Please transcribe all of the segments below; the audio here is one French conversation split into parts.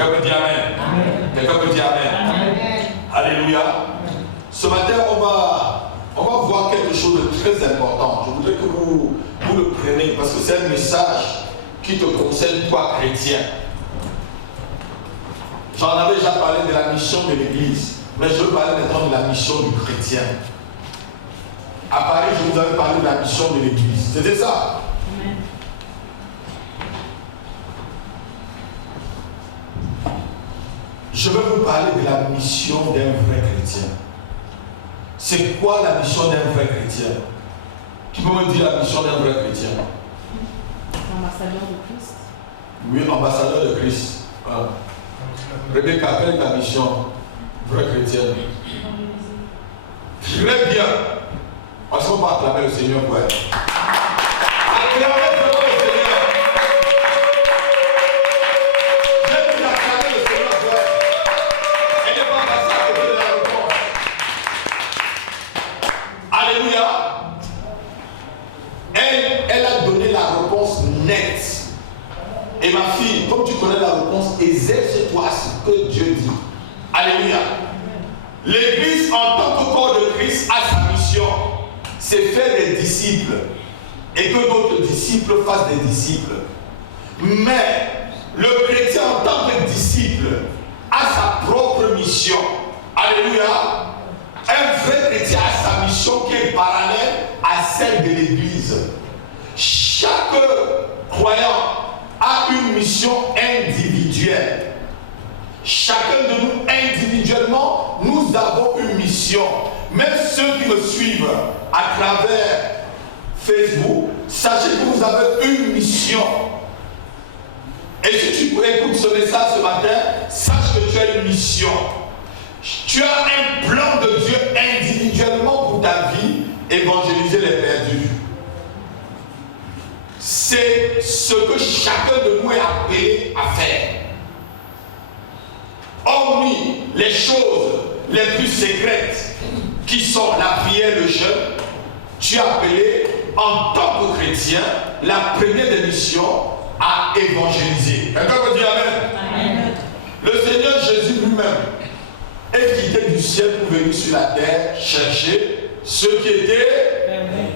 Quelqu'un peut dire Amen. Quelqu'un peut dire Amen. Alléluia. Ce matin, on va voir quelque chose de très important. Je voudrais que vous le preniez parce que c'est un message qui te concerne toi, chrétien. J'en avais déjà parlé de la mission de l'Église, mais je veux parler maintenant de la mission du chrétien. À Paris, je vous avais parlé de la mission de l'Église. C'était ça. Amen. Je veux vous parler de la mission d'un vrai chrétien. C'est quoi la mission d'un vrai chrétien? Qui peut me dire la mission d'un vrai chrétien? Ambassadeur de Christ. Oui, ambassadeur de Christ. Ah. Rebecca, quelle est ta mission? Vraie chrétienne. Très bien. Est-ce qu'on va acclamer le Seigneur pour elle? Acclamez vraiment le Seigneur. J'aime acclamer le Seigneur pour elle. Elle n'est pas passée à côté de la réponse. Alléluia. Elle a donné la réponse nette. Et ma fille, comme tu connais la réponse, exerce-toi ce que Dieu dit. Alléluia. L'Église, en tant que corps de Christ, a sa mission. C'est faire des disciples. Et que d'autres disciples fassent des disciples. Mais le chrétien, en tant que disciple, a sa propre mission. Alléluia. Un vrai chrétien a sa mission qui est parallèle à celle de l'Église. Chaque croyant a une mission individuelle. Chacun de nous, individuellement, nous avons une mission. Même ceux qui me suivent à travers Facebook, sachez que vous avez une mission. Et si tu écoutes ce message ce matin, sache que tu as une mission. Tu as un plan de Dieu individuellement pour ta vie, évangéliser les perdus. C'est ce que chacun de nous est appelé à faire. Hormis les choses les plus secrètes qui sont la prière, le jeûne, tu es appelé en tant que chrétien, la première des missions, à évangéliser. Quelqu'un peut dire Amen. Amen. Le Seigneur Jésus lui-même est quitté du ciel pour venir sur la terre chercher ceux qui étaient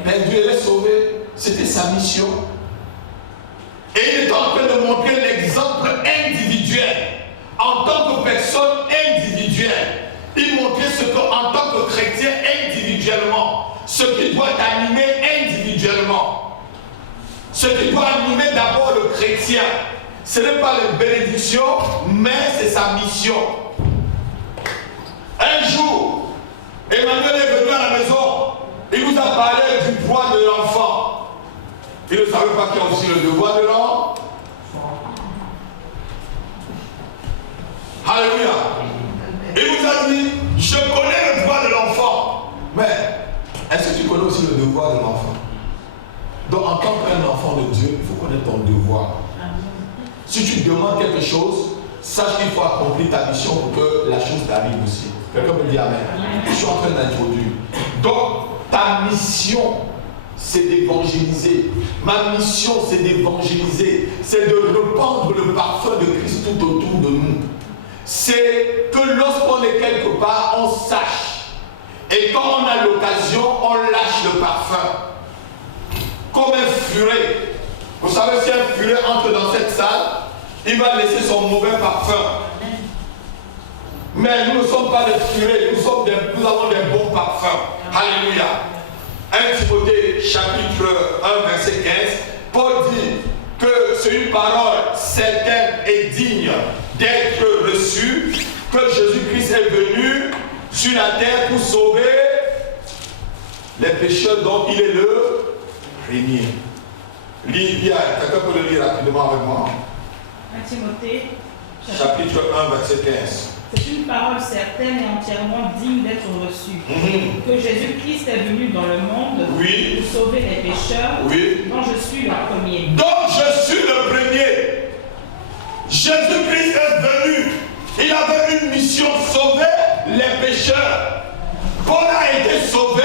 perdus et les sauver. C'était sa mission. Et il est en train de montrer l'exemple individuel. En tant que personne individuelle, il montrait ce qu'en tant que chrétien individuellement, ce qui doit t'animer individuellement. Ce qui doit animer d'abord le chrétien, ce n'est pas les bénédictions, mais c'est sa mission. Un jour, Emmanuel est venu à la maison, il nous a parlé du poids de l'enfant. Il ne savait pas qu'il y a aussi le devoir de l'enfant. Alléluia. Il nous a dit, je connais le devoir de l'enfant. Mais, est-ce que tu connais aussi le devoir de l'enfant? Donc, en tant qu'un enfant de Dieu, il faut connaître ton devoir. Si tu demandes quelque chose, sache qu'il faut accomplir ta mission pour que la chose t'arrive aussi. Quelqu'un me dit Amen. Je suis en train d'introduire. Donc, ta mission, c'est d'évangéliser. Ma mission, c'est d'évangéliser. C'est de répandre le parfum de Christ tout autour de nous. C'est que lorsqu'on est quelque part, on sache. Et quand on a l'occasion, on lâche le parfum. Comme un furet. Vous savez, si un furet entre dans cette salle, il va laisser son mauvais parfum. Mais nous ne sommes pas des furets, nous avons des bons parfums. Alléluia. 1 Timothée chapitre 1 verset 15, Paul dit que c'est une parole certaine et digne d'être reçue, que Jésus-Christ est venu sur la terre pour sauver les pécheurs dont il est le premier. Quelqu'un peut le lire rapidement avec moi. 1 Timothée chapitre 1 verset 15. C'est une parole certaine et entièrement digne d'être reçue. Que Jésus-Christ est venu dans le monde pour sauver les pécheurs, dont je suis le premier. Donc je suis le premier. Jésus-Christ est venu. Il avait une mission, sauver les pécheurs. Paul a été sauvé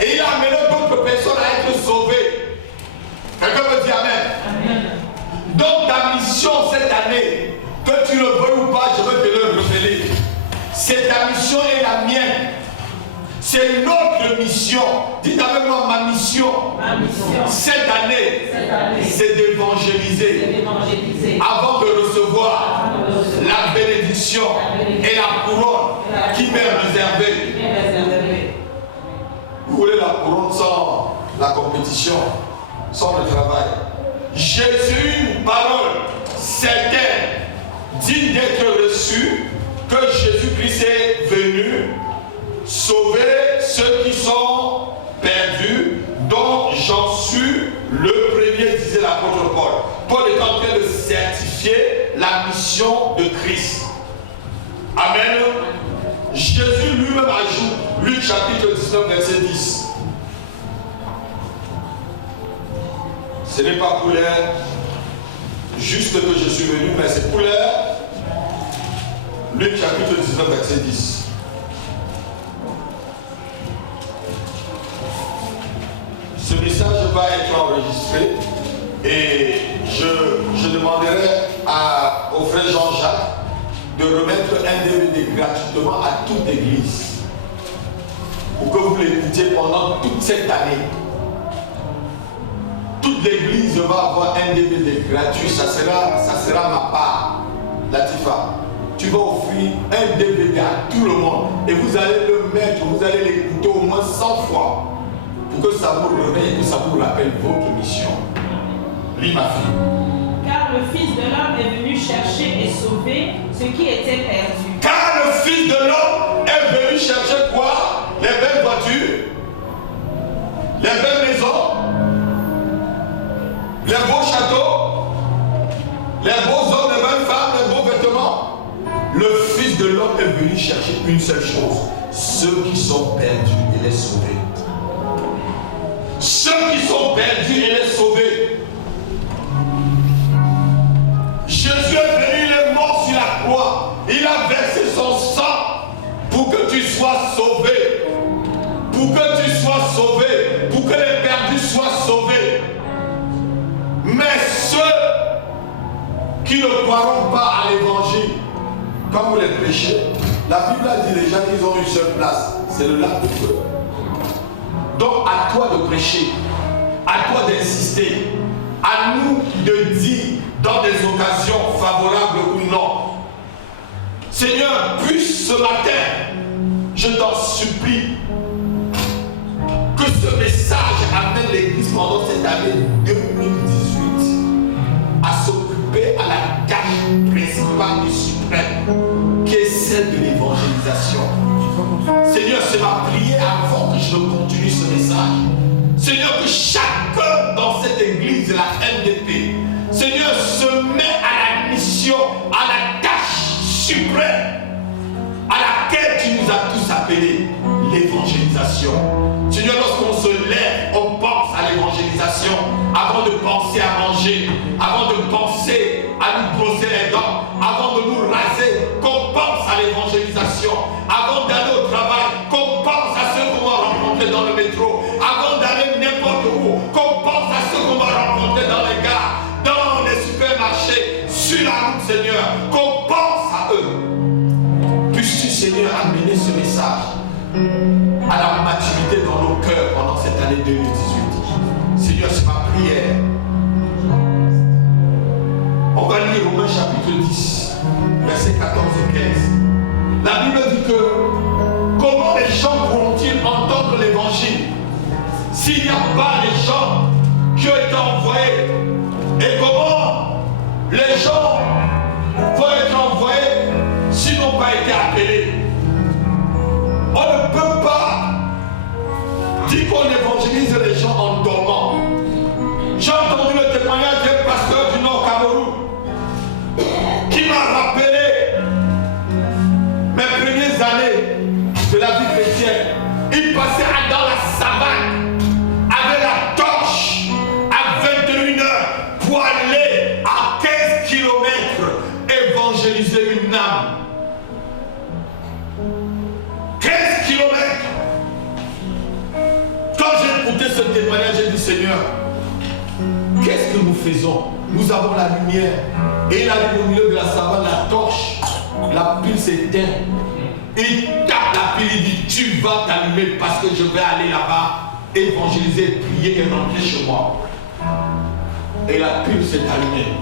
et il a amené d'autres personnes à être sauvées. Quelqu'un peut dire Amen. Amen. Donc ta mission cette année, Que tu le veuilles ou pas, je veux te le révéler. C'est ta mission et la mienne. C'est notre mission. Dites avec moi ma mission. Cette année, c'est d'évangéliser. Avant de recevoir la bénédiction et la couronne qui m'est réservée. Vous voulez la couronne sans la compétition, sans le travail. J'ai une parole certaine, digne d'être reçue, que Jésus-Christ est venu sauver ceux qui sont perdus, dont j'en suis le premier, disait l'apôtre Paul. Paul est en train de certifier la mission de Christ. Amen. Jésus lui-même ajoute, Luc chapitre 19, verset 10. Ce n'est pas pour l'air juste que je suis venu, mais c'est pour l'air. Luc chapitre 19, verset 10. Ce message va être enregistré et je demanderai au frère Jean-Jacques de remettre un DVD gratuitement à toute l'église pour que vous l'écoutiez pendant toute cette année. Toute l'église va avoir un DVD gratuit, ça sera ma part. Latifa, tu vas offrir un DVD à tout le monde et vous allez le mettre, vous allez l'écouter au moins 100 fois. Pour que ça vous réveille et que ça vous rappelle votre mission. Lis ma fille. Car le Fils de l'homme est venu chercher et sauver ce qui était perdu. Car le Fils de l'homme est venu chercher quoi? Les belles voitures, les belles maisons, les beaux châteaux, les beaux hommes, les belles femmes, les beaux vêtements. Le Fils de l'homme est venu chercher une seule chose: ceux qui sont perdus et les sauver. Ceux qui sont perdus et les sauver. Jésus est venu, il est mort sur la croix. Il a versé son sang pour que tu sois sauvé. Pour que tu sois sauvé. Pour que les perdus soient sauvés. Mais ceux qui ne croiront pas à l'évangile, comme vous les prêchez, la Bible a dit les gens qu'ils ont une seule place, c'est le lac de feu. Donc à toi de prêcher, à toi d'insister, à nous de dire dans des occasions favorables ou non. Seigneur, puisse ce matin, je t'en supplie, que ce message amène l'Église pendant cette année 2018 à s'occuper à la tâche principale et suprême, qui est celle de l'évangélisation. Seigneur, c'est ma prière avant que je continue ce message. Seigneur, que chacun dans cette église, la MDP, Seigneur, se met à la mission, à la tâche suprême à laquelle tu nous as tous appelés, l'évangélisation. Seigneur, lorsqu'on se lève, on pense à l'évangélisation avant de penser à manger, avant de penser à nous brosser les dents, avant de nous raser, qu'on pense à l'évangélisation, avant d'aller au travail, qu'on pense à ceux qu'on va rencontrer dans le métro, avant d'aller n'importe où, qu'on pense à ceux qu'on va rencontrer dans les gares, dans les supermarchés, sur la route, Seigneur, qu'on pense à eux. Puisses-tu, Seigneur, amener ce message à la maturité dans nos cœurs pendant cette année 2018. Seigneur, c'est ma prière. On va lire Romains chapitre 10, versets 14 et 15. La Bible dit que comment les gens pourront-ils entendre l'évangile s'il n'y a pas les gens qui ont été envoyés? Et comment les gens vont être envoyés s'ils n'ont pas été appelés? On ne peut pas dire qu'on évangélise les gens en dormant. J'ai entendu le témoignage d'un pasteur du Nord Cameroun qui m'a rappelé mes premières années de la vie chrétienne. Il passait dans la savane avec la torche à 21 heures pour aller à 15 km évangéliser une âme. 15 km. Quand j'ai écouté ce témoignage, j'ai dit Seigneur, qu'est-ce que nous faisons? Nous avons la lumière. Et il arrive au milieu de la savane, la torche, la pile s'éteint. Il tape la pile, il dit, tu vas t'allumer parce que je vais aller là-bas, évangéliser, prier et rentrer chez moi. Et la pile s'est allumée.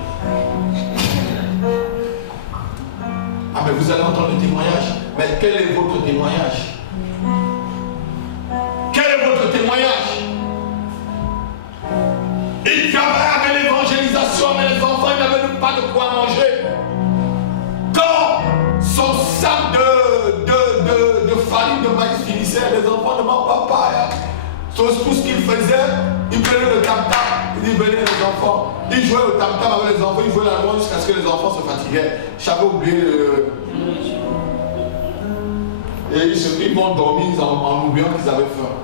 Ah mais vous allez entendre le témoignage. Mais quel est votre témoignage? Quel est votre témoignage? Il travaillait avec l'évangélisation, mais les enfants n'avaient pas de quoi manger. Quand son sac de farine de maïs finissait, les enfants ne mangent pas. Tout ce qu'ils faisaient, ils prenaient le tam-tam, ils venaient les enfants. Ils jouaient au tam-tam avec les enfants, ils jouaient la nuit jusqu'à ce que les enfants se fatiguaient. J'avais oublié le... Et ils vont dormir en oubliant qu'ils avaient faim.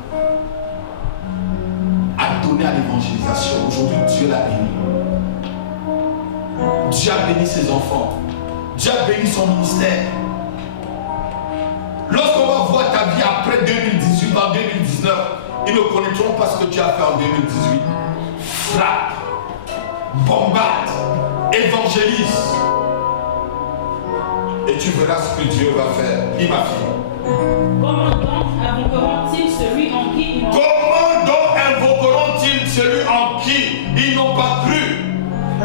À donner à l'évangélisation. Aujourd'hui, Dieu l'a béni. Dieu a béni ses enfants. Dieu a béni son ministère. Lorsqu'on va voir ta vie après 2018, en 2019, ils ne connaîtront pas ce que tu as fait en 2018. Frappe, bombarde, évangélise. Et tu verras ce que Dieu va faire. Dis ma fille. Comment donc invoqueront-ils celui en qui ils n'ont pas cru?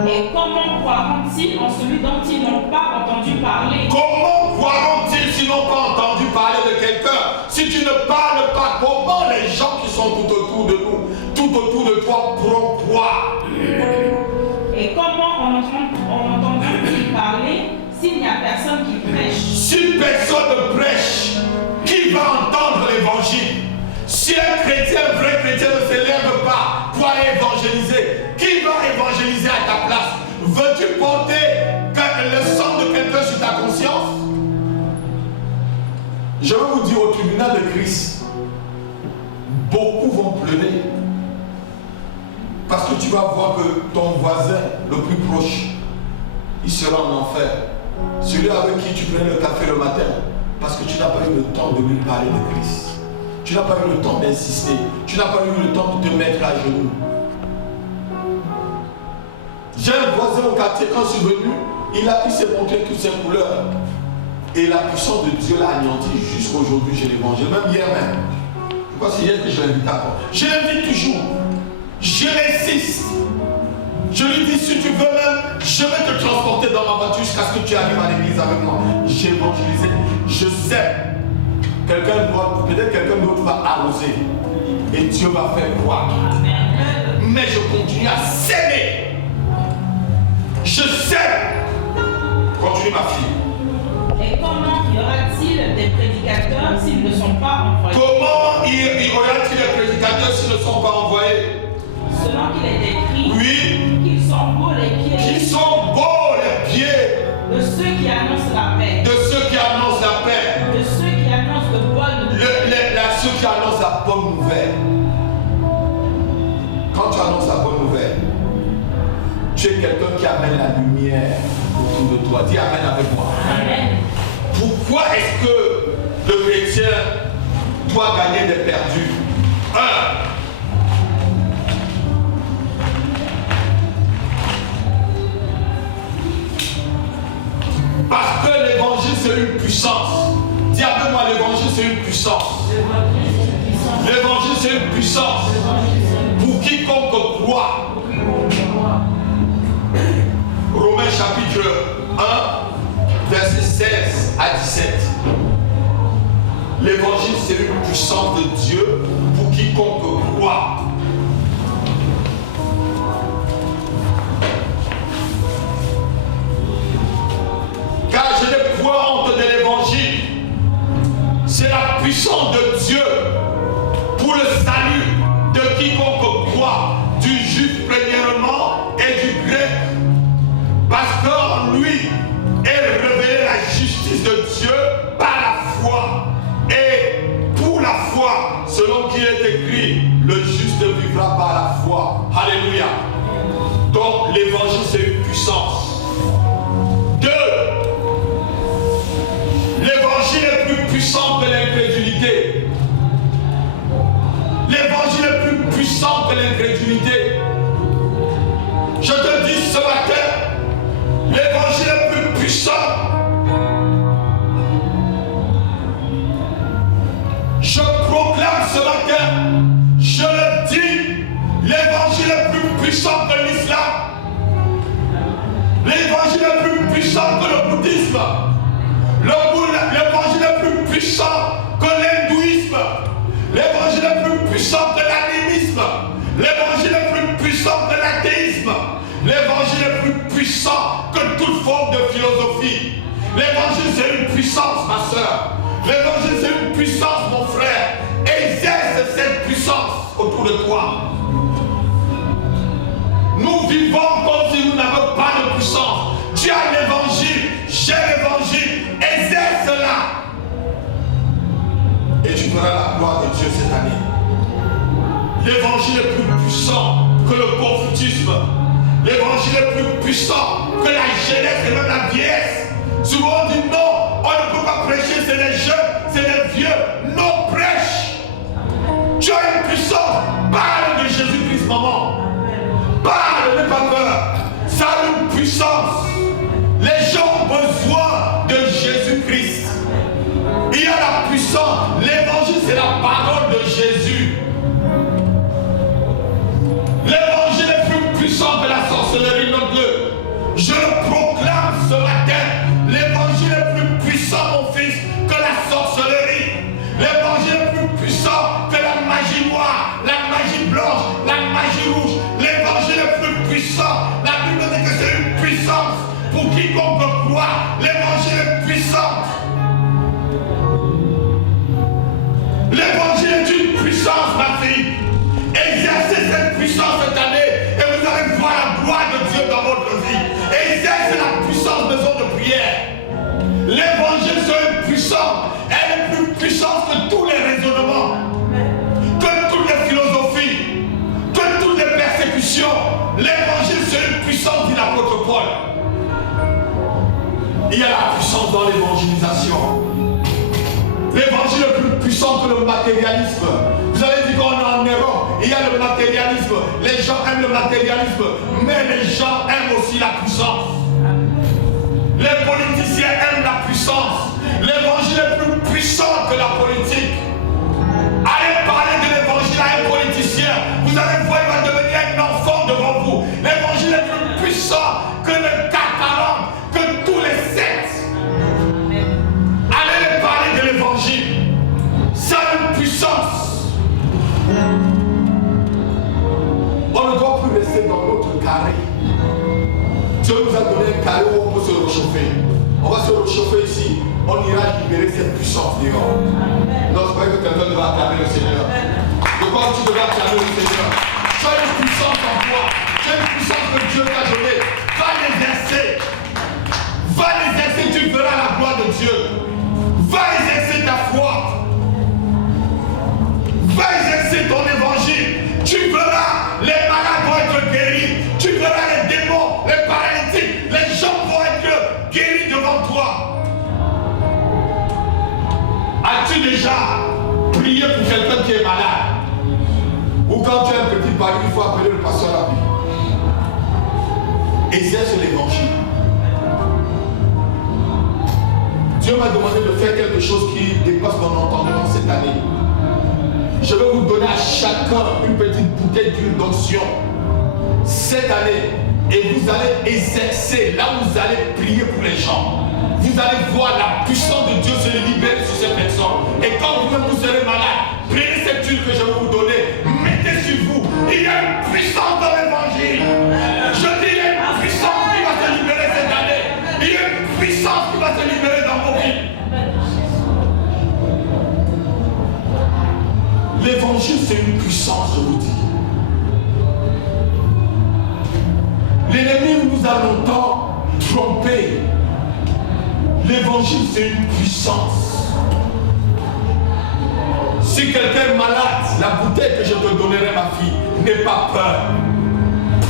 Et comment croiront-ils en celui dont ils n'ont pas entendu parler? Comment croiront-ils s'ils n'ont pas entendu parler de quelqu'un? Si tu ne parles pas, comment les gens qui sont tout autour de nous, tout autour de toi, pourront croire? Et comment en entendront-ils parler s'il n'y a personne qui prêche? Si personne ne prêche, qui va entendre l'évangile? Si un chrétien, un vrai chrétien ne se lève pas pour aller évangéliser, qui va évangéliser à ta place? Veux-tu porter le sang de quelqu'un sur ta conscience? Je vais vous dire, au tribunal de Christ, beaucoup vont pleurer. Parce que tu vas voir que ton voisin le plus proche, il sera en enfer. Celui avec qui tu prenais le café le matin, parce que tu n'as pas eu le temps de lui parler de Christ. Tu n'as pas eu le temps d'insister. Tu n'as pas eu le temps de te mettre à genoux. J'ai un voisin au quartier, quand je suis venu, il s'est montré toutes ses couleurs. Et la puissance de Dieu l'a anéanti jusqu'à aujourd'hui chez l'évangile. Même hier même. Je crois que c'est hier que je l'invite à quoi. Je l'invite toujours. Je l'insiste. Je lui dis, si tu veux même, je vais te transporter dans ma voiture jusqu'à ce que tu arrives à l'église avec moi. J'ai évangélisé. Je sais. Peut-être quelqu'un d'autre va arroser. Et Dieu va faire croire. Mais je continue à s'aimer. Je sème. Continue ma fille. Et comment y aura-t-il des prédicateurs s'ils ne sont pas envoyés? Comment y aura-t-il des prédicateurs s'ils ne sont pas envoyés? Selon qu'il est écrit, oui, qu'ils sont beaux les pieds. Qu'ils sont beaux les pieds. De ceux qui annoncent la paix. De ceux qui annoncent la paix. De ceux qui annoncent de bonnes nouvelles. Ceux qui annoncent la bonne nouvelle. Quand tu annonces la bonne nouvelle, tu es quelqu'un qui amène la lumière autour de toi. Dis amen avec moi. Amen. Pourquoi est-ce que le chrétien doit gagner des perdus? Parce que l'évangile c'est une puissance. Dis avec moi, l'évangile c'est une puissance. L'évangile c'est une puissance. Pour quiconque croit. Romains chapitre 1, verset 16 à 17. L'évangile c'est une puissance de Dieu pour quiconque croit. Car je n'ai point honte de l'évangile. C'est la puissance de Dieu pour le salut de quiconque croit, du juif premièrement et du grec. Parce qu'en lui est révélée la justice de Dieu par la foi. Et pour la foi, selon qu'il est écrit, le juste vivra par la foi. Alléluia. Donc l'évangile c'est une puissance. 2. L'évangile est plus puissant que l'incrédulité. L'évangile est plus puissant que l'incrédulité. ce matin, je le dis, l'évangile est plus puissant que l'islam. L'évangile est plus puissant que le bouddhisme. L'évangile est plus puissant que l'hindouisme. L'évangile est plus puissant que l'animisme. L'évangile est plus puissant que l'athéisme. L'évangile est plus puissant que toute forme de philosophie. L'évangile c'est une puissance, ma soeur. L'évangile c'est une puissance, mon frère. Exerce cette puissance autour de toi. Nous vivons comme si nous n'avions pas de puissance. Tu as l'évangile, j'ai l'évangile, exerce-la. Et tu verras la gloire de Dieu cette année. L'évangile est plus puissant que le confutisme. L'évangile est plus puissant que la jeunesse et même la vieillesse. Souvent on dit non, on ne peut pas prêcher, c'est les jeunes, c'est les vieux. Non, prêche. Tu as une puissance. Parle de Jésus-Christ, maman. Parle, n'aie pas peur. Ça a une puissance. Les gens ont besoin de Jésus-Christ. Il y a la puissance. L'évangile, c'est la parole de Jésus. L'évangile est plus puissant que la sorcellerie, non Dieu. Je le proclame ce matin. L'évangile est plus puissant, mon fils, que la sorcellerie. L'évangile est plus puissant que la magie noire, la magie blanche, la magie rouge. L'évangile est plus puissant. La Bible dit que c'est une puissance pour quiconque croit. L'évangile est puissant. L'évangile est une puissance, ma fille. Exercez cette puissance cette année et vous allez voir la gloire de Dieu dans votre vie. Exercez la puissance maison de prière. L'évangile c'est puissant. Elle est plus puissante que tous les raisonnements, que toutes les philosophies, que toutes les persécutions. L'évangile c'est une puissance, dit l'apôtre Paul. Il y a la puissance dans l'évangélisation. L'évangile est plus puissant que le matérialisme. Vous avez dit qu'on est en erreur. Il y a le matérialisme. Les gens aiment le matérialisme, mais les gens aiment aussi la puissance. Les politiciens aiment la puissance. L'évangile est plus puissant que la politique. Allez parler de l'évangile à un politicien. Vous allez voir, il va devenir un enfant devant vous. L'évangile est plus puissant que le Catalan, que tous les sectes. Allez les parler de l'évangile. Ça a une puissance. On ne doit plus rester dans notre carré. Dieu nous a donné un carré où on peut se réchauffer. On va se réchauffer ici. On ira libérer cette puissance dehors. Non, c'est pas que quelqu'un devra acclamer le Seigneur. De quoi tu devras acclamer le Seigneur? Tu as une puissance en toi. Tu as une puissance que Dieu t'a donnée. Va l'exercer. Va l'exercer, tu verras la gloire de Dieu. Va exercer ta foi. Va exercer ton évangile. Tu verras les malades vont être guéris. Tu verras les démons, les paralytiques. Les gens vont être guéris devant toi. As-tu déjà prié pour quelqu'un qui est malade? Ou quand tu as un petit pari, il faut appeler le pasteur à lui. Exerce l'évangile. Dieu m'a demandé de faire quelque chose qui dépasse mon entendement cette année. Je vais vous donner à chacun une petite bouteille d'huile d'onction cette année. Et vous allez exercer, là où vous allez prier pour les gens. Vous allez voir la puissance de Dieu se libérer sur ces personnes. Et quand vous-même vous serez malade, prenez cette huile que je vais vous donner, mettez sur vous. Il y a une puissance dans l'évangile. Je dis, il y a une puissance qui va se libérer cette année. Il y a une puissance qui va se libérer dans vos vies. L'évangile, c'est une puissance, je vous dis. L'ennemi nous a longtemps trompés. L'évangile, c'est une puissance. Si quelqu'un est malade, la bouteille que je te donnerai, ma fille, n'aie pas peur.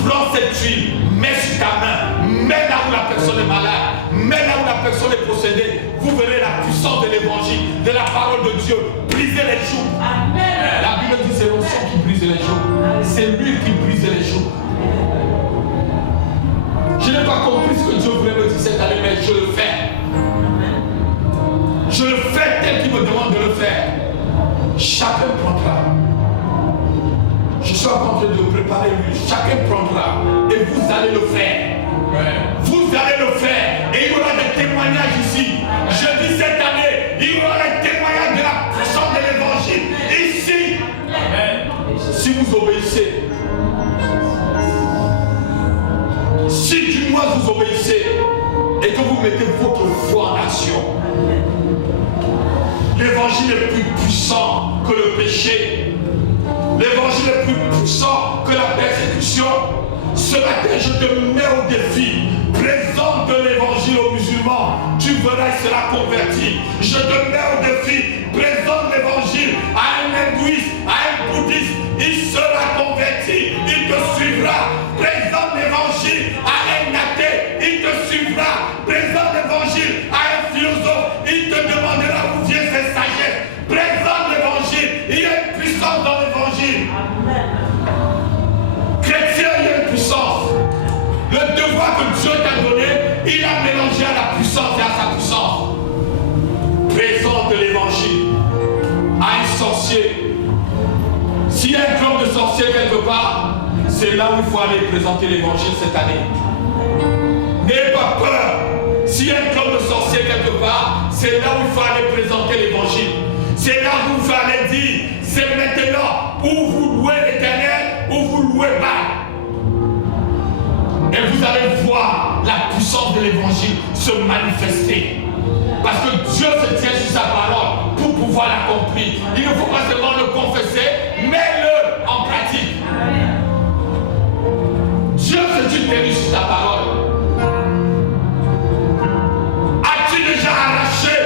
Prends cette huile, mets sur ta main, mets là où la personne est malade, mets là où la personne est possédée. Vous verrez la puissance de l'évangile, de la parole de Dieu. Brisez les joues. La Bible dit c'est l'onction qui brise les joues. C'est lui qui brise les joues. Je n'ai pas compris ce que Dieu voulait me dire cette année, mais je le fais. Je le fais tel qu'il me demande de le faire. Chacun prendra. préparer l'huile. Chacun prendra et vous allez le faire. Vous allez le faire et il y aura des témoignages ici. Je dis cette année, il y aura des témoignages de la puissance de l'évangile ici. Si vous obéissez, si du moins vous obéissez et que vous mettez votre foi en action, l'évangile est plus puissant que le péché. L'évangile est plus puissant que la persécution. Ce matin, je te mets au défi. Présente l'évangile aux musulmans. Tu verras, il sera converti. Je te mets au défi. Présente l'évangile à un hindouiste, à un bouddhiste. Il sera converti. Il te suivra. Présente l'évangile à un athée. Il te suivra. Présente l'évangile à un philosophe. Il te demandera où vient cette sagesse. Présente l'évangile. Il y a une puissance dans l'évangile. Chrétien, il y a une puissance. Le devoir que Dieu t'a donné, il a mélangé à la puissance et à sa puissance. Présente l'évangile à un sorcier. S'il y a un club de sorciers quelque part, c'est là où il faut aller présenter l'évangile cette année. N'ayez pas peur. S'il y a un club de sorciers quelque part, c'est là où il faut aller présenter l'évangile. C'est là où il faut aller dire, c'est maintenant où vous louez l'Éternel, où vous louez pas. Et vous allez voir la puissance de l'évangile se manifester. Parce que Dieu se tient sur sa parole pour pouvoir l'accomplir. Il ne faut pas seulement le confesser, mets-le en pratique. Dieu se tient sur sa parole. As-tu déjà arraché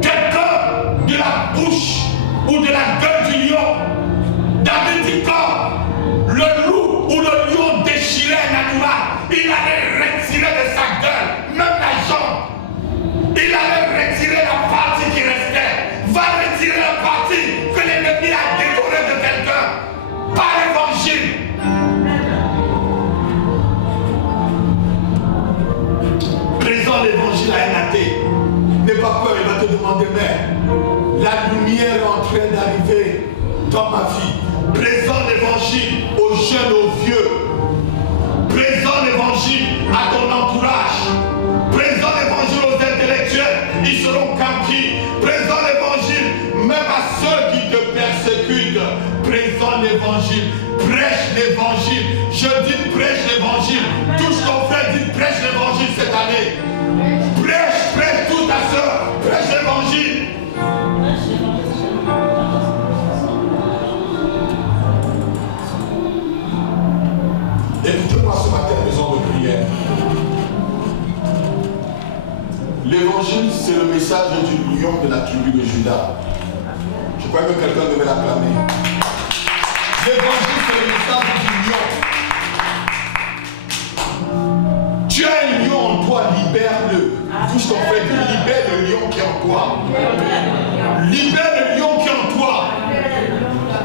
quelqu'un de la bouche ou de la gueule du lion? David dit quand le loup ou le lion déchirait un animal, il allait retirer de sa gueule, même la jambe. Il allait retirer la partie qui restait. Va retirer la partie que l'ennemi a dévorée de quelqu'un par l'évangile. Présente l'évangile à un athée. N'aie pas peur, il va te demander, mais la lumière est en train d'arriver dans ma vie. Présente l'évangile aux jeunes, aux vieux. Présente l'évangile à ton entourage. Présente l'évangile aux intellectuels, ils seront conquis. Présente l'évangile même à ceux qui te persécutent. Présente l'évangile, prêche l'évangile. Je dis prêche l'évangile. Touche ton frère, dis prêche l'évangile cette année. Prêche toute ta soeur, prêche l'évangile. Écoutez-moi ce matin, maison de prière. L'évangile, c'est le message du lion de la tribu de Juda. Je crois que quelqu'un devait l'acclamer. L'évangile, c'est le message du lion. Tu as un lion en toi, libère-le. Touche ton frère, libère le lion qui est en toi. Libère le lion qui est en toi.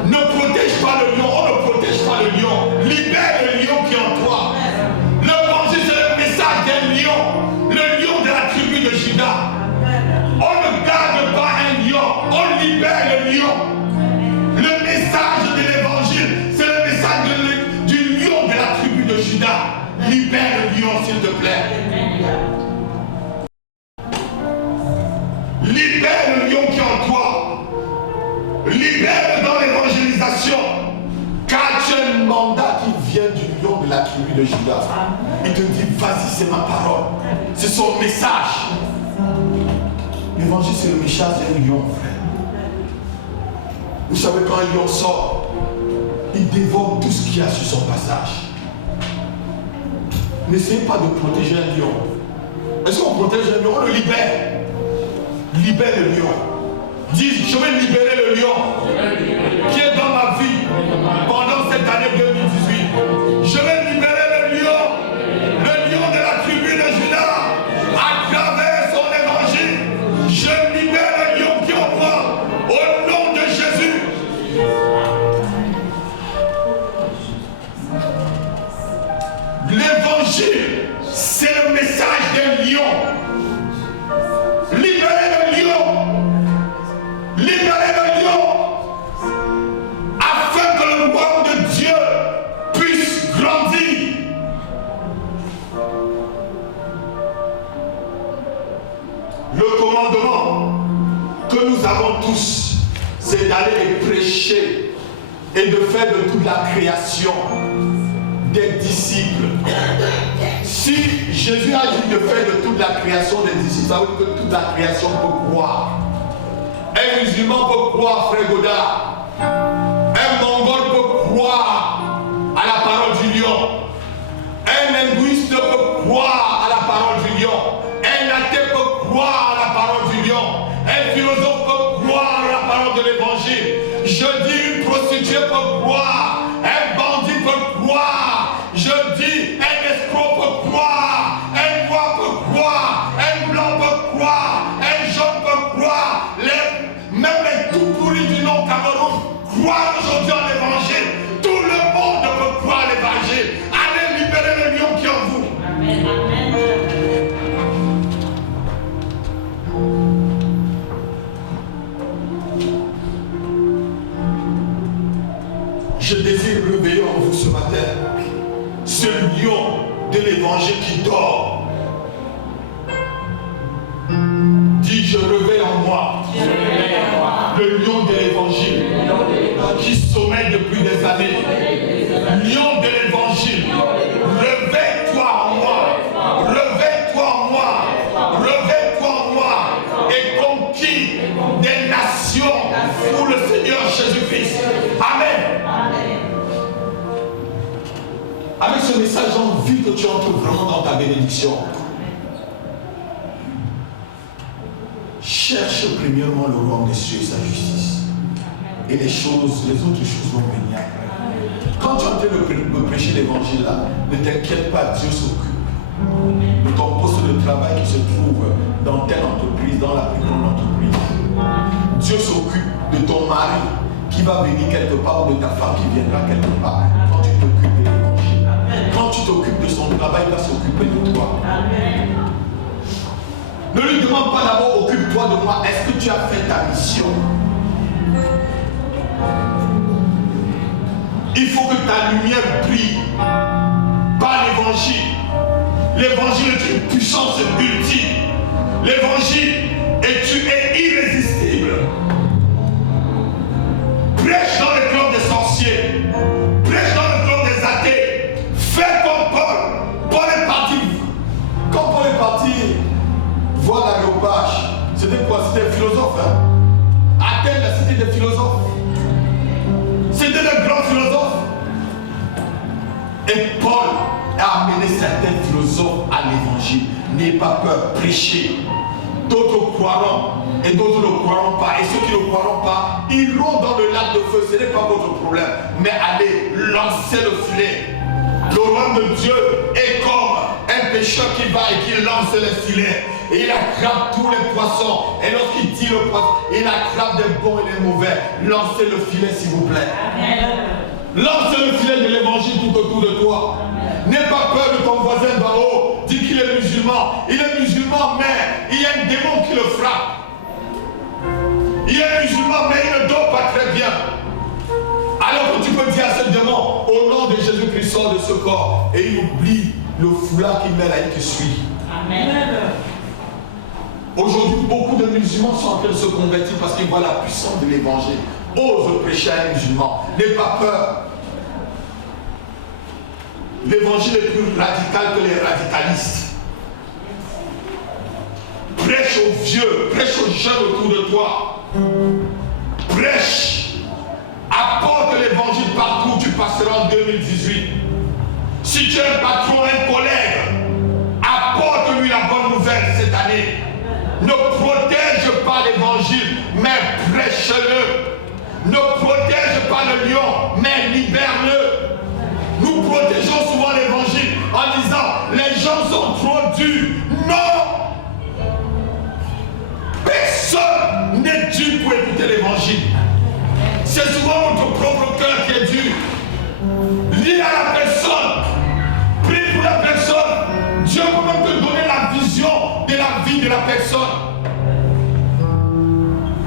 Ne protège pas le lion, on ne protège pas le lion. Libère le lion qui est en toi. L'évangile, c'est le message d'un lion. Le lion de la tribu de Juda. On ne garde pas un lion, on libère le lion. Le message de l'évangile, c'est le message du lion de la tribu de Juda. Libère le lion, s'il te plaît. Libère le lion qui est en toi. Libère dans l'évangélisation. Car tu as un mandat qui vient du lion de la tribu de Juda. Il te dit, vas-y, c'est ma parole. C'est son message. L'évangile, c'est le message d'un lion, frère. Vous savez, quand un lion sort, il dévore tout ce qu'il y a sur son passage. N'essayez pas de protéger un lion. Est-ce qu'on protège un lion? On le libère. Libère le lion. Dis, je vais libérer le lion qui est dans ma vie pendant cette année 2018. Je vais libérer le lion de la tribu de Juda, à travers son évangile. Je libère le lion qui est en moi, au nom de Jésus. L'évangile, c'est le message d'un lion. Libérez le lion. Libérez le lion. que nous avons tous, c'est d'aller les prêcher et de faire de toute la création des disciples. Si Jésus a dit de faire de toute la création des disciples, ça veut dire que toute la création peut croire. Un musulman peut croire, frère Godard. Un mongol peut croire à la parole du lion. Un linguiste peut croire à la parole du lion. Un athée peut croire à la parole du lion. Un philosophe peut croire à la parole de l'évangile. Je dis une prostituée peut croire. Un bandit peut croire. Je dis un escroc peut croire. Un noir peut croire. Un blanc peut croire. Un jaune peut croire. Même les tout pourris du nom Cameroun croient aujourd'hui en l'évangile. Tout le monde peut croire à l'évangile. Allez libérer le lion qui est en vous. Amen. Amen. Je désire réveiller en vous ce matin ce lion de l'évangile qui dort. Dis, je réveille en moi le lion de l'évangile qui sommeille depuis des années. Lion de l'évangile, réveille-toi en moi, réveille-toi en moi, réveille-toi en moi et conquis des nations pour le Seigneur Jésus-Christ. Amen. Avec ce message, j'ai envie que tu entres vraiment dans ta bénédiction. Cherche premièrement le royaume des cieux et sa justice. Et les autres choses vont venir après. Quand tu es en train de prêcher l'évangile là, ne t'inquiète pas, Dieu s'occupe de ton poste de travail qui se trouve dans telle entreprise, dans la plus grande entreprise. Dieu s'occupe de ton mari qui va venir quelque part ou de ta femme qui viendra quelque part. Quand tu t'occupes de l'évangile, quand tu t'occupes de son travail, il va s'occuper de toi. Amen. Ne lui demande pas d'abord, occupe-toi de moi. Est-ce que tu as fait ta mission? Il faut que ta lumière brille par l'évangile. L'évangile est une puissance ultime. L'évangile est irrésistible. Prêche dans le club des sorciers. Prêche dans le club des athées. Fais comme Paul. Paul est parti. Quand Paul est parti voir l'Aréopage, c'était quoi? C'était un philosophe. Hein? Athènes, la cité des philosophes. C'était le grand philosophe. Et Paul a amené certains philosophes à l'évangile. N'ayez pas peur, prêchez. D'autres croiront et d'autres ne croiront pas. Et ceux qui ne croiront pas iront dans le lac de feu. Ce n'est pas votre problème. Mais allez lancer le filet. Le royaume de Dieu est comme un pêcheur qui va et qui lance les filets. Et il attrape tous les poissons. Et lorsqu'il tire le poisson, il attrape des bons et des mauvais. Lancez le filet s'il vous plaît. Amen. Lancez le filet de l'évangile tout autour de toi. N'aie pas peur de ton voisin d'en haut. Dis qu'il est musulman. Il est musulman, mais il y a un démon qui le frappe. Il est musulman, mais il ne dort pas très bien. Alors que tu peux dire à ce démon, au nom de Jésus-Christ, sors de ce corps. Et il oublie le foulard qui met là et qui suit. Amen. Aujourd'hui, beaucoup de musulmans sont en train de se convertir parce qu'ils voient la puissance de l'évangile. Ose prêcher à un musulman. N'aie pas peur. L'évangile est plus radical que les radicalistes. Prêche aux vieux, prêche aux jeunes autour de toi. Prêche. Apporte l'évangile partout où tu passeras en 2018. Si tu es un patron, un collègue, apporte-lui la bonne nouvelle cette année. Ne protège pas l'évangile, mais prêche-le. Ne protège pas le lion, mais libère-le. Nous protégeons souvent l'évangile en disant les gens sont trop durs. Non! Personne n'est dur pour écouter l'évangile. C'est souvent notre propre cœur qui est dur. Lis à la personne. Prie pour la personne. Dieu peut même te donner la vision de la vie de la personne.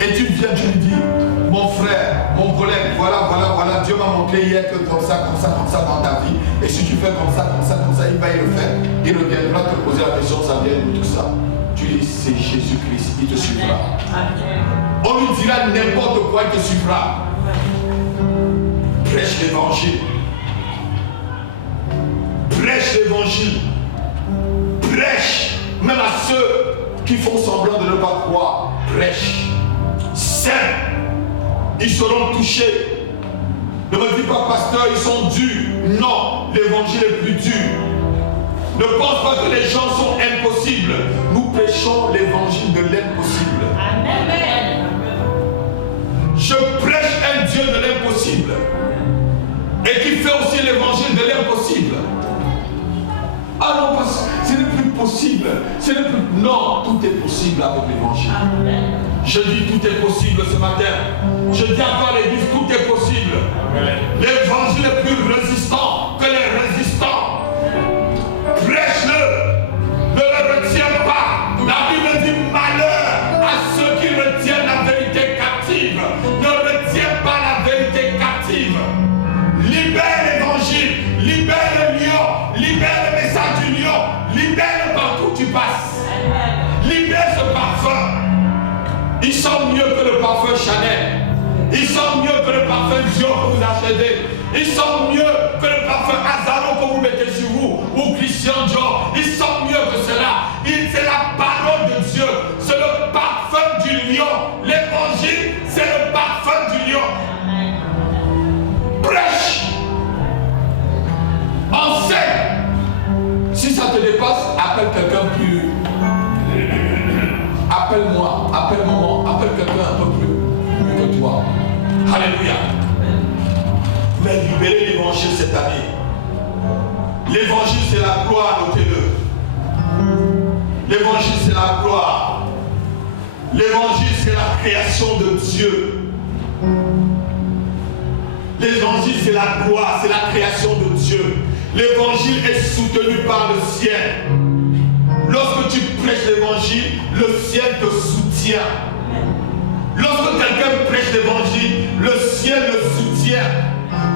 Et tu viens, tu lui dis, mon frère, mon collègue, voilà, Dieu m'a montré hier que comme ça dans ta vie. Et si tu fais comme ça, il va y le faire. Il reviendra te poser la question, ça vient de tout ça. tu dis c'est Jésus-Christ, il te suivra. On lui dira n'importe quoi, il te suivra. Prêche l'évangile. Prêche l'évangile. Prêche, même à ceux qui font semblant de ne pas croire. Prêche. Sème. Ils seront touchés. Ne me dis pas, pasteur, ils sont durs. Non, l'évangile est plus dur. Ne pense pas que les gens sont impossibles. Nous prêchons l'évangile de l'impossible. Amen. Je prêche un Dieu de l'impossible. Et qui fait aussi l'évangile de l'impossible. Ah non, parce que ce n'est plus possible. Ce n'est plus... Non, tout est possible avec l'évangile. Je dis tout est possible ce matin. Je dis encore à l'église, tout est possible. L'évangile est plus résistant que les résistants. Prêche-le. Ne le retiens pas. La Bible dit malheur à ceux qui retiennent la vérité captive. Ne retiens pas la vérité captive. Libère l'évangile. Libère le lion. Libère le message du lion. Libère partout où tu passes. Libère ce parfum. Il sent mieux que le parfum Chanel. Il sent mieux que le parfum Dior que vous achetez. Il sent mieux que le parfum Azaro que vous mettez sur vous. Ou Christian Dior. Il sent mieux que cela. C'est la parole de Dieu. C'est le parfum du lion. L'évangile, c'est le parfum du lion. Prêche. Enseigne. Si ça te dépasse, appelle quelqu'un plus. Appelle-moi, appelle maman, appelle quelqu'un un peu plus que toi. Alléluia. Mais libérez l'évangile cette année. L'évangile c'est la gloire, notez-le. L'évangile c'est la gloire. L'évangile c'est la création de Dieu. L'évangile c'est la gloire, c'est la création de Dieu. L'évangile est soutenu par le ciel. Lorsque tu prêches l'évangile, le ciel te soutient. Lorsque quelqu'un prêche l'évangile, le ciel le soutient.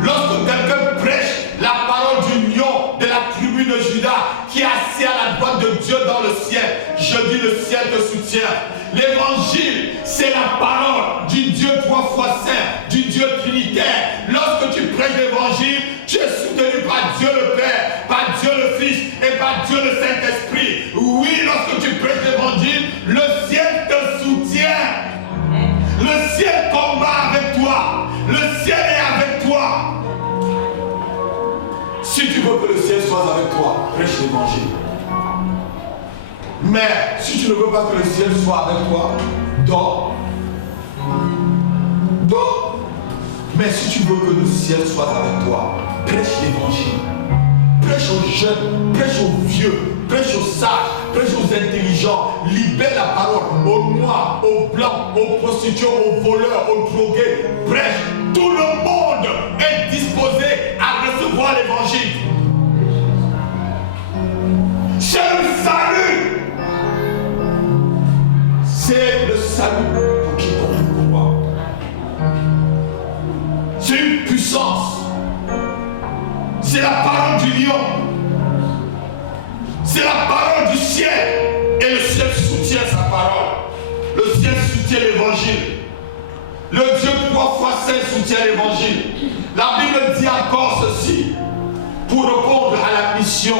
Lorsque quelqu'un prêche la parole du lion de la tribu de Juda qui est assis à la droite de Dieu dans le ciel, je dis le ciel te soutient. L'évangile, c'est la parole du Dieu trois fois saint, du Dieu trinitaire. Lorsque tu prêches l'évangile, tu es soutenu par Dieu le Père, par Dieu le Fils et par Dieu le Saint-Esprit. Oui, lorsque tu prêches l'évangile, le ciel te soutient. Le ciel combat avec toi. Le ciel est avec toi. Si tu veux que le ciel soit avec toi, prêche l'évangile. Mais si tu ne veux pas que le ciel soit avec toi, dors. Dors. Mais si tu veux que le ciel soit avec toi, prêche l'évangile. Prêche aux jeunes, prêche aux vieux, prêche aux sages, prêche aux intelligents. Libère la parole aux noirs, aux blancs, aux prostituées, aux voleurs, aux drogués. Prêche. Tout le monde est disposé à recevoir l'évangile. C'est le salut. C'est le salut pour quiconque croit. C'est une puissance. C'est la parole du lion. C'est la parole du ciel. Et le ciel soutient sa parole. Le ciel soutient l'évangile. Le Dieu trois fois saint soutient l'évangile. La Bible dit encore ceci pour répondre à la mission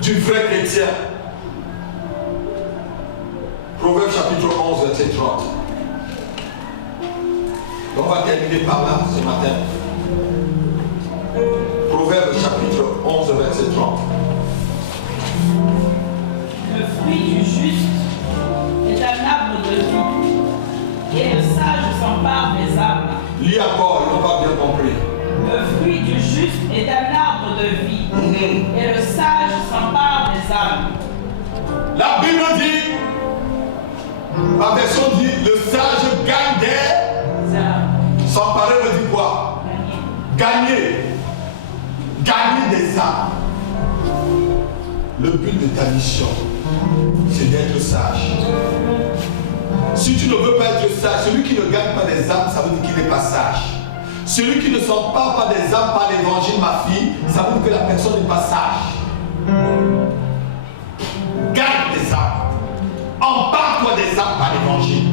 du vrai chrétien. Proverbe chapitre 11, verset 30. Donc on va terminer par là ce matin. Proverbe chapitre 11, verset 30. Le fruit du juste est un arbre de vie, et le sage s'empare des âmes. Lis encore, ils n'ont pas bien compris. Le fruit du juste est un arbre de vie, et le sage s'empare des âmes. La Bible dit, la version dit, le sage gagne des âmes. S'emparer veut dire quoi? Gagner. Gagner des âmes. Le but de ta mission, c'est d'être sage. Si tu ne veux pas être sage, celui qui ne gagne pas des âmes, ça veut dire qu'il n'est pas sage. Celui qui ne s'empare pas des âmes par l'évangile, ma fille, ça veut dire que la personne n'est pas sage. Gagne des âmes. Empare-toi des âmes par l'évangile.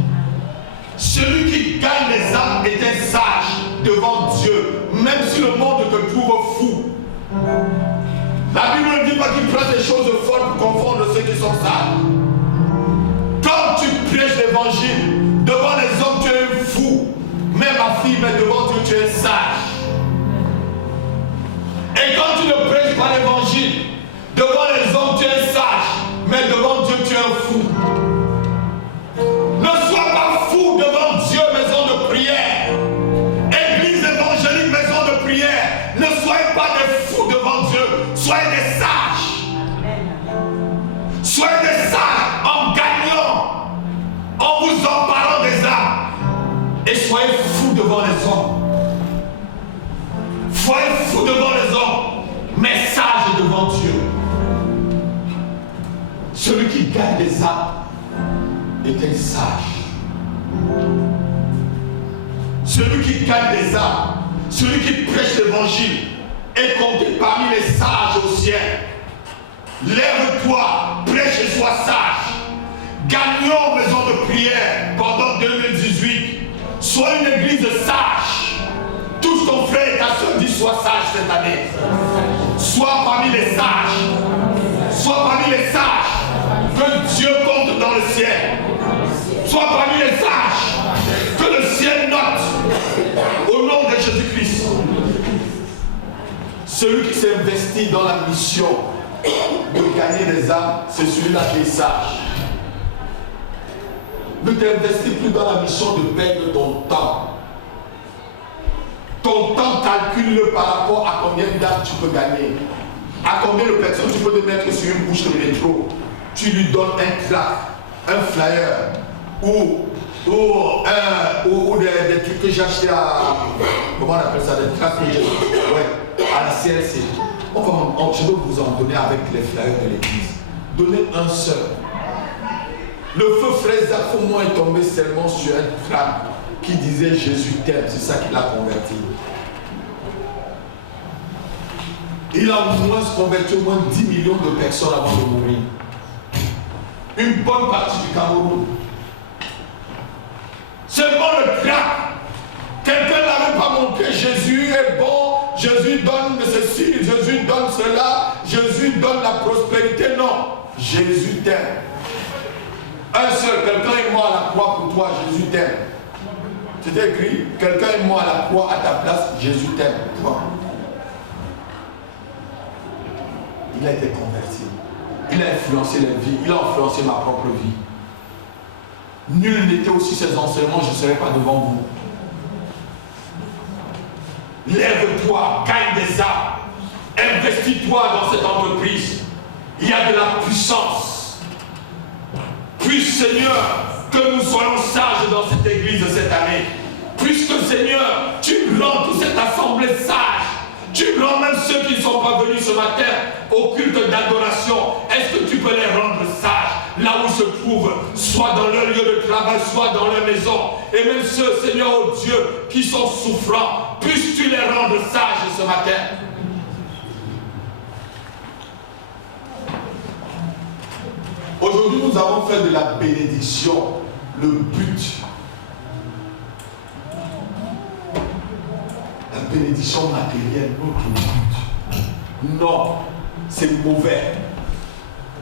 Celui qui gagne les âmes est un sage devant Dieu, même si le monde te trouve fou. La Bible ne dit pas qu'il prend des choses folles pour confondre ceux qui sont sages. Quand tu prêches l'évangile, devant les hommes tu es un fou. Mais ma fille, mais devant Dieu tu es sage. Et quand tu ne prêches pas l'évangile, devant les hommes tu es sage. Mais devant Dieu tu es un fou. Ne sois pas fou devant Dieu, maison de prière. Église évangélique, maison de prière. Ne soyez pas des fous devant Dieu. Soyez des sages. Soyez des sages en gagnant, en vous emparant des âmes. Et soyez fous devant les hommes. Soyez fous devant les hommes, mais sages devant Dieu. Celui qui gagne des âmes est un sage. Celui qui gagne des âmes, celui qui prêche l'évangile est compté parmi les sages au ciel. Lève-toi, prêche et sois sage. Gagnons maison de prière pendant 2018. Sois une église sage. Touche ton frère et ta soeur, dis sois sage cette année. Sois parmi les sages. Sois parmi les sages que Dieu compte dans le ciel. Sois parmi les sages que le ciel note au nom de Jésus-Christ. Celui qui s'est investi dans la mission de gagner des âmes, c'est celui-là qui est sage. Ne t'investis plus dans la mission de perdre ton temps. Ton temps, calcule-le par rapport à combien d'âmes tu peux gagner. À combien de personnes tu peux te mettre sur une bouche de métro. Tu lui donnes un tract, un flyer ou des trucs que j'ai achetés à... Comment on appelle ça? Des tracts que j'ai achetés à la CLC. Je vais vous en donner avec les flyers de l'église. Donnez un seul. Le feu frère Zafomon est tombé seulement sur un tract qui disait Jésus t'aime. C'est ça qui l'a converti. Il a au moins converti au moins 10 millions de personnes avant de mourir. Une bonne partie du Cameroun. Seulement le tract. Quelqu'un n'avait pas montré Jésus est bon, Jésus donne ceci, Jésus donne cela, Jésus donne la prospérité. Non, Jésus t'aime. Un seul, quelqu'un est mort à la croix pour toi, Jésus t'aime. C'était écrit, quelqu'un est mort à la croix à ta place, Jésus t'aime. Il a été converti. Il a influencé la vie, il a influencé ma propre vie. Nul n'était aussi ses enseignements, je ne serais pas devant vous. Lève-toi, gagne des âmes, investis-toi dans cette entreprise. Il y a de la puissance. Puisse Seigneur que nous soyons sages dans cette église cette année. Puisque Seigneur, tu rends toute cette assemblée sage. Tu rends même ceux qui ne sont pas venus ce matin au culte d'adoration. Est-ce que tu peux les rendre sages là où ils se trouvent, soit dans leur lieu de travail, soit dans leur maison. Et même ceux, Seigneur, oh Dieu, qui sont souffrants, puisses-tu les rendre sages ce matin. Aujourd'hui, nous avons fait de la bénédiction le but. La bénédiction matérielle, notre but. Non, c'est mauvais.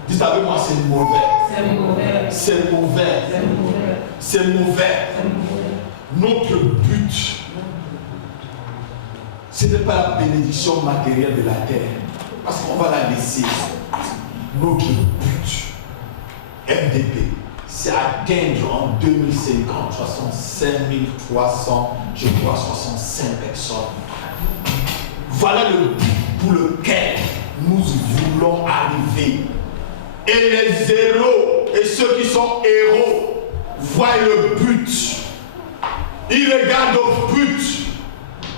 Dites avec moi, c'est mauvais. C'est mauvais. C'est mauvais. C'est mauvais. Notre but, ce n'est pas la bénédiction matérielle de la terre. Parce qu'on va la laisser. Notre but, MDP, c'est atteindre en 2050 65 300, je crois 65 personnes. Voilà le but pour lequel nous voulons arriver. Et les héros et ceux qui sont héros voient le but. Ils regardent au but.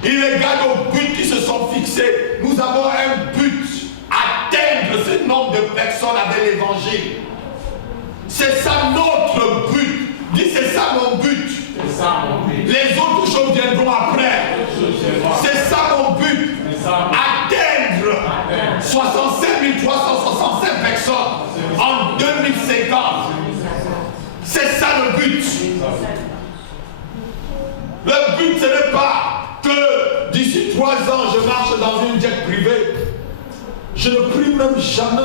Ils regardent au but qui se sont fixés. Nous avons un but. Atteindre ce nombre de personnes avec l'évangile. C'est ça notre but. Dis c'est ça mon but. Les autres choses viendront après. C'est ça mon but. Atteindre 65 365 personnes en 2050. but, ce n'est pas que d'ici 3 ans, je marche dans une jet privée. Je ne prie même jamais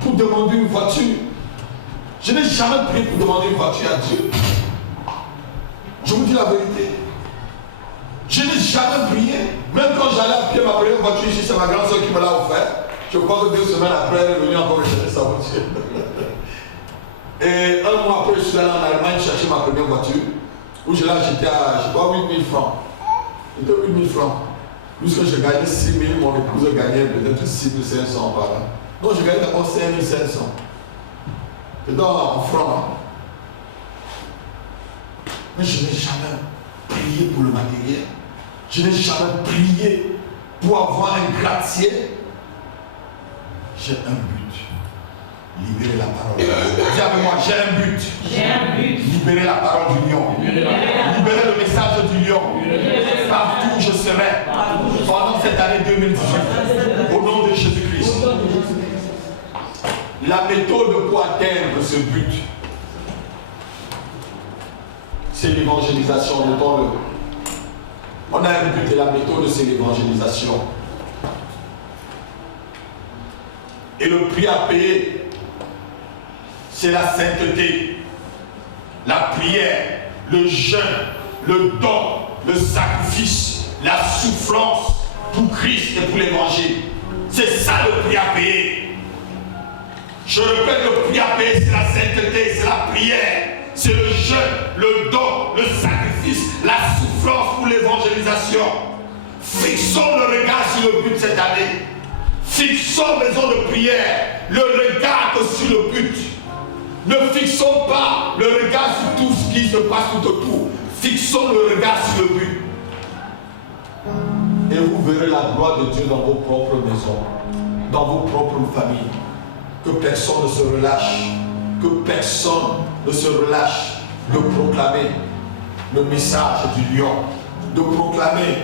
pour demander une voiture. Je n'ai jamais prié pour demander une voiture à Dieu. Je vous dis la vérité. Je n'ai jamais prié. Même quand j'allais à pied, ma première voiture ici, c'est ma grande soeur qui me l'a offert. Je crois que 2 semaines après, elle est venue encore me chercher sa voiture. Et 1 mois après, je suis allé en Allemagne chercher ma première voiture, où je l'ai achetée à, je sais pas, 8 000 francs. C'était 8 000 francs. Puisque je gagnais 6 000, mon épouse gagnait peut-être 6 500 par an. Donc je gagnais d'abord 5 500. C'est en francs. Hein. Mais je n'ai jamais prié pour le matériel. Je n'ai jamais prié pour avoir un gratte-ciel. J'ai un but. Libérer la parole. Dis avec moi, j'ai un but. J'ai un but. Libérer la parole du lion. Libérer le message du lion. Partout où je serai. Pendant cette année 2018. Au nom de Jésus-Christ. La méthode pour atteindre ce but, c'est l'évangélisation. Notons-le. On a un but et la méthode, c'est l'évangélisation. Et le prix à payer, c'est la sainteté, la prière, le jeûne, le don, le sacrifice, la souffrance pour Christ et pour l'évangile. C'est ça le prix à payer. Je répète, le prix à payer, c'est la sainteté, c'est la prière, c'est le jeûne, le don, le sacrifice, la souffrance pour l'évangélisation. Fixons le regard sur le but cette année. Fixons maison de prière, le regard sur le but. Ne fixons pas le regard sur tout ce qui se passe tout autour. Fixons le regard sur le but. Et vous verrez la gloire de Dieu dans vos propres maisons, dans vos propres familles. Que personne ne se relâche, que personne ne se relâche de proclamer le message du lion, de proclamer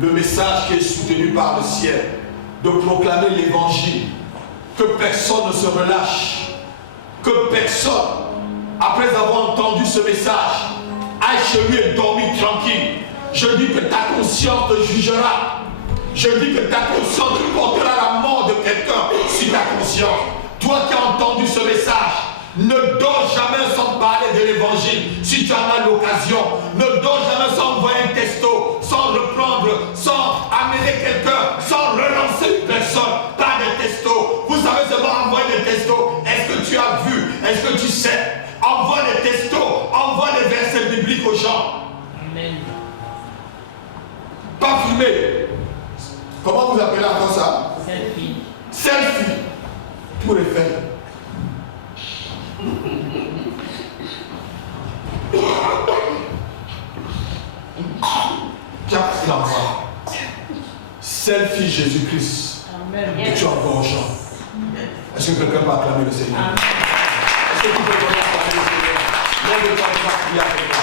le message qui est soutenu par le ciel, de proclamer l'évangile, que personne ne se relâche, que personne, après avoir entendu ce message, aille chez lui et dormir tranquille. Je dis que ta conscience te jugera. Je dis que ta conscience te portera la mort de quelqu'un si ta conscience. Toi qui as entendu ce message, ne dors jamais sans parler de l'évangile si tu en as l'occasion. Ne dors jamais sans envoyer un texto, sans reprendre, sans amener quelqu'un, sans relancer une personne par des textos. Vous savez seulement envoyer des textos. Est-ce que tu as vu? Est-ce que tu sais? Envoie des textos, envoie des versets bibliques aux gens. Amen. Pas filmer. Comment vous appelez encore ça? Selfie. Selfie. Pour les faire. Tiens, il envoie. Selfie Jésus-Christ. Amen. Et tu envoies aux gens. Est-ce que quelqu'un peut acclamer le Seigneur? Est-ce que tu peux acclamer le Seigneur? Lève-toi, tu vas prier avec moi.